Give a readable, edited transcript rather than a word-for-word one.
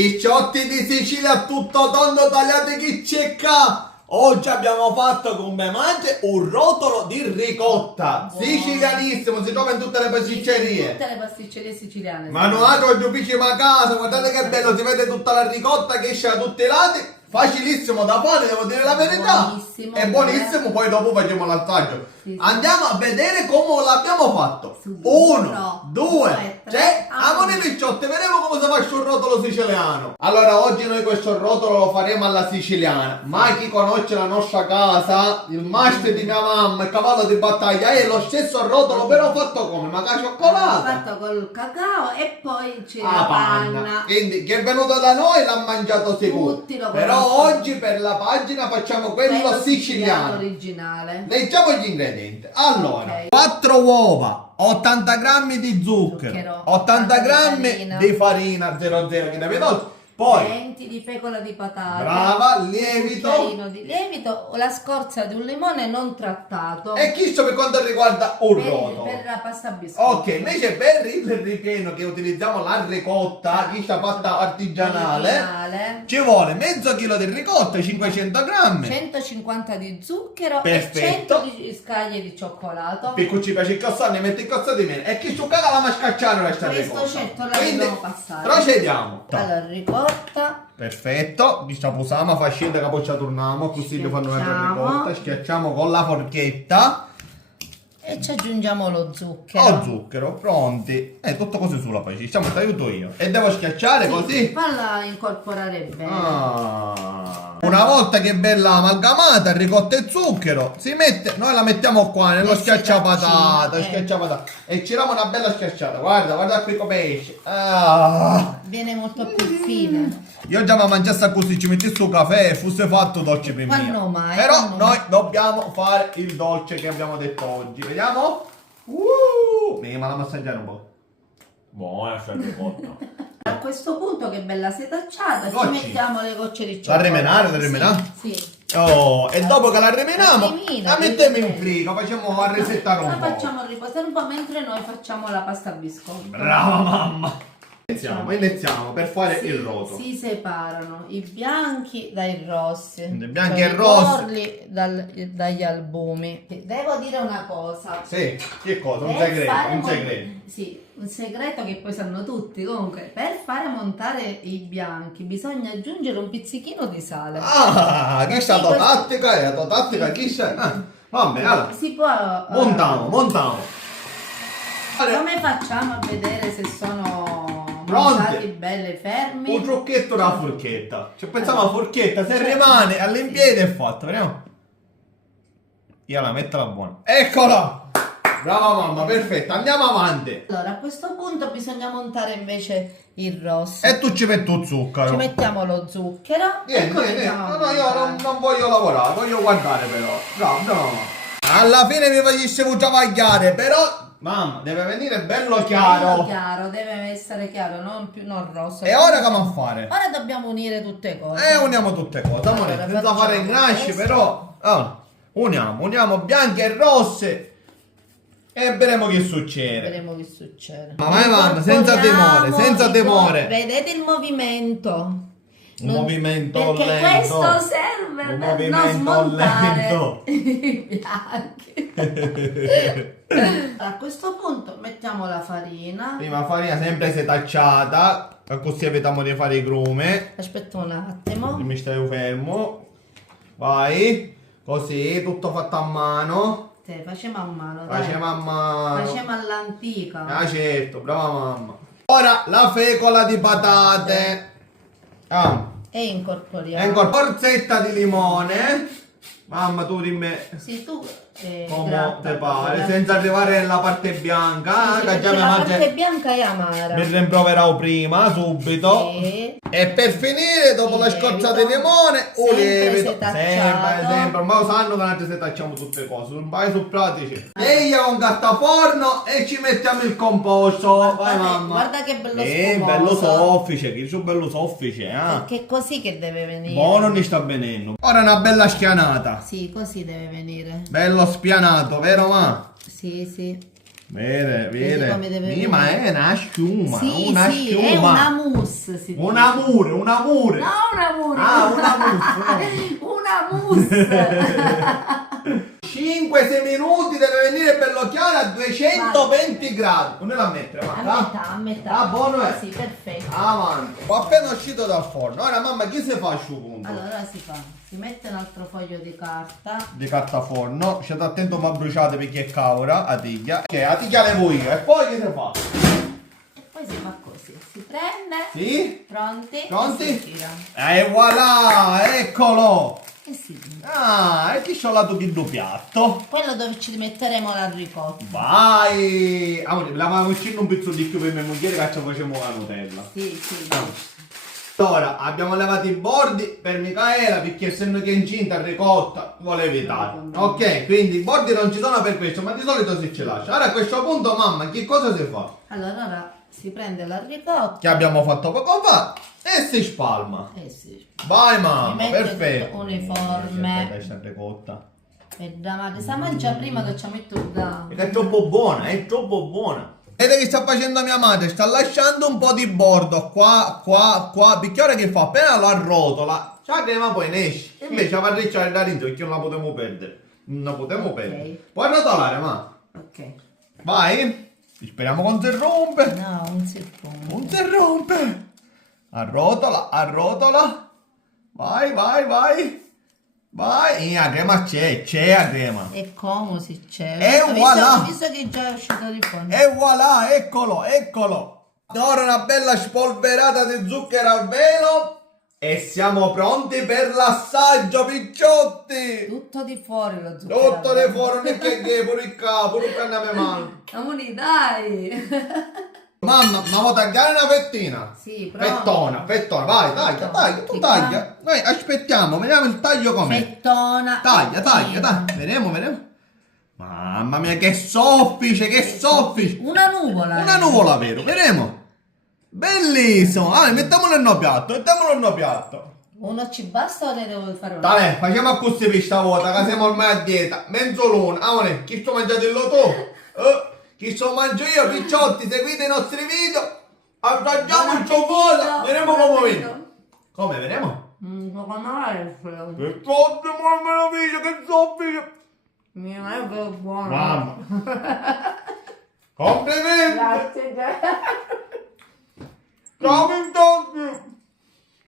Picciotti di Sicilia a tutto tondo tagliati chi c'ecca. Oggi abbiamo fatto con mia madre un rotolo di ricotta. Buono. Sicilianissimo, si trova in tutte le pasticcerie. Tutte le pasticcerie siciliane. Manuato oggi vicino a casa, guardate che bello, si vede tutta la ricotta che esce da tutti i lati. Facilissimo da fare, devo dire la verità. Buonissimo. È buonissimo, poi dopo facciamo l'assaggio. Sì. Andiamo a vedere come l'abbiamo fatto. Subito. 1, 2, Due, 3. tre. Amore picciotti, vedremo come si fa il rotolo siciliano. Allora, oggi noi questo rotolo lo faremo alla siciliana. Ma chi conosce la nostra casa, il master di mia mamma, il cavallo di battaglia, è lo stesso rotolo, però fatto come? Ma con la cioccolata. Fatto col cacao e poi c'è Ah, la panna. panna. Quindi chi è venuto da noi l'ha mangiato sicuro. Tutti lo Però conoscono. oggi per la pagina facciamo quello siciliano. originale. Leggiamo gli ingredienti. Allora, Ok. 4 uova, 80 grammi di zucchero, Zucchero, 80 grammi farina. di farina 00 che ne vedo. Poi 20 di fecola di patate. brava, Un lievito. cucchiaino di lievito, la scorza di un limone non trattato. E questo per quanto riguarda un rotolo. per la pasta biscotti. Ok, invece per il ripieno che utilizziamo la ricotta, questa fatta artigianale, Originale. ci vuole mezzo chilo di ricotta, 500 grammi. 150 di zucchero Perfetto. e 100 di scaglie di cioccolato. Picco ci piace il cazzo, ne metti il cazzo di meno. E chi su caga la mascacciare questa Questo ricotta. certo la Quindi dobbiamo passare. procediamo. Allora, ricotta. Perfetto, questa posiamo, fa scendere che poi ci torniamo, così vi fanno una Schiacciamo. ricotta, schiacciamo con la forchetta. E ci aggiungiamo lo zucchero. Ho zucchero, pronti. Tutto così sulla pagina, diciamo, ti aiuto io. E devo schiacciare Sì, così. falla incorporare bene. Una volta che è bella amalgamata, ricotta e zucchero, si mette, noi la mettiamo qua nello Nel schiacciapatata, setacino, schiacciapatata, e ci diamo una bella schiacciata, guarda qui come esce. Ah. Viene molto più fine. Io già mi mangiassi così, ci metti su caffè e fosse fatto dolce per me. Quando mai, Però quando noi mai. dobbiamo fare il dolce che abbiamo detto oggi. Vediamo? Ma la massaggiare un po'. Buona sta ricotta. A questo punto, che bella setacciata, Gocci. ci mettiamo le gocce di La cioccolato. remenare, la remenare? Sì, sì. Oh, e dopo che la remeniamo, Attimino, la mettiamo in bene. frigo, facciamo a resettare La un po'. facciamo riposare un po' mentre noi facciamo la pasta biscotti. Brava mamma. Iniziamo per fare Si- il rotolo. Si separano i bianchi dai rossi. I bianchi Cioè e i rossi. porli dagli albumi. Devo dire una cosa. Sì, che cosa? Un Per segreto, fare un mon- segreto. Sì, un segreto che poi sanno tutti. Comunque, per fare montare i bianchi bisogna aggiungere un pizzichino di sale. Ah, chi sta Sì, tua questo- tattica? È la tua tattica? Chi sei? Vabbè, allora. Si può. Montiamo. Come facciamo a vedere se sono Pronti? montati belle fermi? Un trucchetto una forchetta. Cioè, pensiamo alla forchetta, se rimane all'impiede è fatto, vediamo. Io la metto la buona. Eccola! Brava mamma, perfetto, andiamo avanti. Allora, a questo punto bisogna montare invece il rosso. E tu ci metti un zucchero. Ci mettiamo lo zucchero. Vieni, e cominciamo a No, io montare. non voglio lavorare, voglio guardare però. Bravo. Alla fine mi facessi travagliare, però. Mamma, deve venire bello chiaro. Chiaro, deve essere chiaro, non rosso. E ora come a fare? Ora dobbiamo unire tutte cose. E uniamo tutte cose, amore, Allora, senza facciamo fare ingranci, questo. però. Allora, uniamo bianche e rosse. E vedremo che succede. Vedremo che succede. Ma vai avanti, senza temore, senza temore. Vedete il movimento? Un movimento perché lento. questo serve Un per movimento non smontare lento. i bianchi. A questo punto mettiamo la farina. Prima farina sempre setacciata, così evitiamo di fare i grume. Aspetta un attimo. Mi stai fermo. Vai. Così, tutto fatto a mano. Te, facciamo a mano, dai. Facciamo a mano. Facciamo all'antica. Ah certo, brava mamma. Ora la fecola di patate. E incorporiamo. E ancora forzetta di limone. Mamma, tu dimmi Sì, tu come gratta, te pare, gratta. senza arrivare alla parte bianca. Sì, Che perché già mi la mangia. parte bianca è amara. Mi rimproverò prima, subito. Sì. E per finire, dopo la Lievito. scorza di limone, un Sempre lievito. setacciato. Sempre. Ormai lo sanno che noi setacciamo tutte cose. Vai su pratici. Legna un gattaforno e ci mettiamo il composto. Vai mamma. Guarda che bello bello spumoso. soffice, che su bello soffice, Perché è così che deve venire. Buono, non sta venendo. Ora una bella schianata. Sì, così deve venire. Bello spianato, vero ma? Sì, sì. Vede, Vedi come deve ma venire. è una schiuma, Sì, una sì, schiuma. è una mousse, si Un dice. amore, un amore. No, un amore. Ah, una mousse. Una mousse. 5-6 minuti deve venire bello chiaro a 220 gradi. Non la mettere, A ma metà, a metà. Ah, buono è. Sì, perfetto. Avanti. Ho appena uscito dal forno. Ora mamma, chi si fa a sto punto? Allora si fa, si mette un altro foglio di carta. Di carta forno. State attento ma bruciate perché è caura, a tiglia. Ok, a tiglia levo io. E poi che si fa? E poi si fa così. Si prende. Sì? Pronti? Pronti? E si gira. E voilà, eccolo. E si gira. Ah, e ti ho lato di due piatto. Quello dove ci metteremo la ricotta. Vai! Amore, la cucina un pezzo di più per mia moglie che ci facciamo la Nutella. Sì, sì. Ora abbiamo levato i bordi per Micaela perché essendo che è incinta ricotta vuole evitare. Ok, quindi i bordi non ci sono per questo, ma di solito si ce lascia. Ora a questo punto mamma che cosa si fa? Allora ora si prende la ricotta. Che abbiamo fatto poco fa e si spalma. E si Vai mamma, Si mette perfetto. tutto uniforme. Questa ricotta. E da madre sa mangia prima che ci metto il da. È troppo buona, è troppo buona. Vedete che sta facendo mia madre? Sta lasciando un po' di bordo qua, perché ora che fa? Appena la arrotola, la crema poi ne esce. Invece va a ricciare da dentro perché non la potevo perdere. Non la potevo perdere. Puoi arrotolare, ma? Ok. Vai. Speriamo che non si rompe. No, un secondo. Non si rompe. Arrotola, arrotola. Vai, vai, vai. Vai. La crema c'è la crema. E come si c'è? E voilà. Visto che già è uscito di fuori. E voilà, eccolo, eccolo. Ora una bella spolverata di zucchero al velo e siamo pronti per l'assaggio, picciotti. Tutto di fuori lo zucchero. Tutto le forne che pure il capo, pure prende a mia mano. Amore, dai. Mamma, ma vuoi tagliare una fettina? Sì, pronto. Fettona, vai, taglia, taglia, tu Ti taglia. Noi aspettiamo, vediamo il taglio com'è. Fettona. Taglia, taglia, dai, vediamo, vediamo. Mamma mia, che soffice, che soffice. Una nuvola. Una nuvola, vero? Vedremo. Bellissimo. Allora, mettiamolo nel no piatto, mettiamolo nel no piatto. Uno ci basta o ne devo fare uno? Dai, facciamo così per stavolta, che siamo ormai a dieta. Mezzoluna. Amore, chi sto mangiando il lotto? Chi sto mangio io, picciotti, seguite i nostri video. Assaggiamo il cioccolato. Vedremo come viene. Come, vedremo? Come male quello. Che soffice, mamma mia, che soffice. Mio è buono. Mamma. Complimenti. Grazie. Ciao, picciotti.